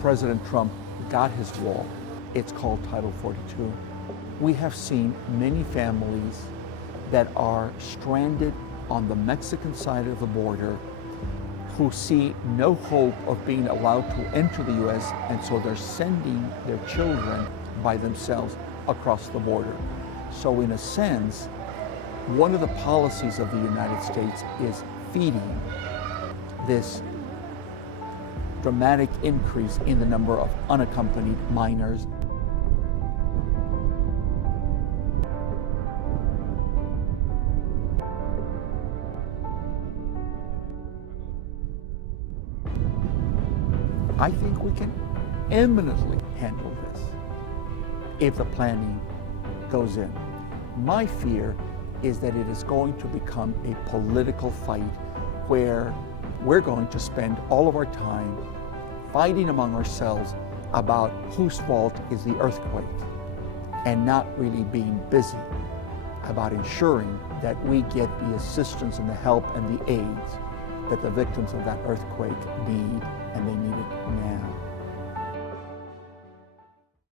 President Trump got his wall, it's called Title 42. We have seen many families that are stranded on the Mexican side of the border who see no hope of being allowed to enter the U.S., and so they're sending their children by themselves across the border. So in a sense, one of the policies of the United States is feeding this dramatic increase in the number of unaccompanied minors. I think we can eminently handle this if the planning goes in. My fear is that it is going to become a political fight where we're going to spend all of our time fighting among ourselves about whose fault is the earthquake and not really being busy about ensuring that we get the assistance and the help and the aids that the victims of that earthquake need, and they need it now.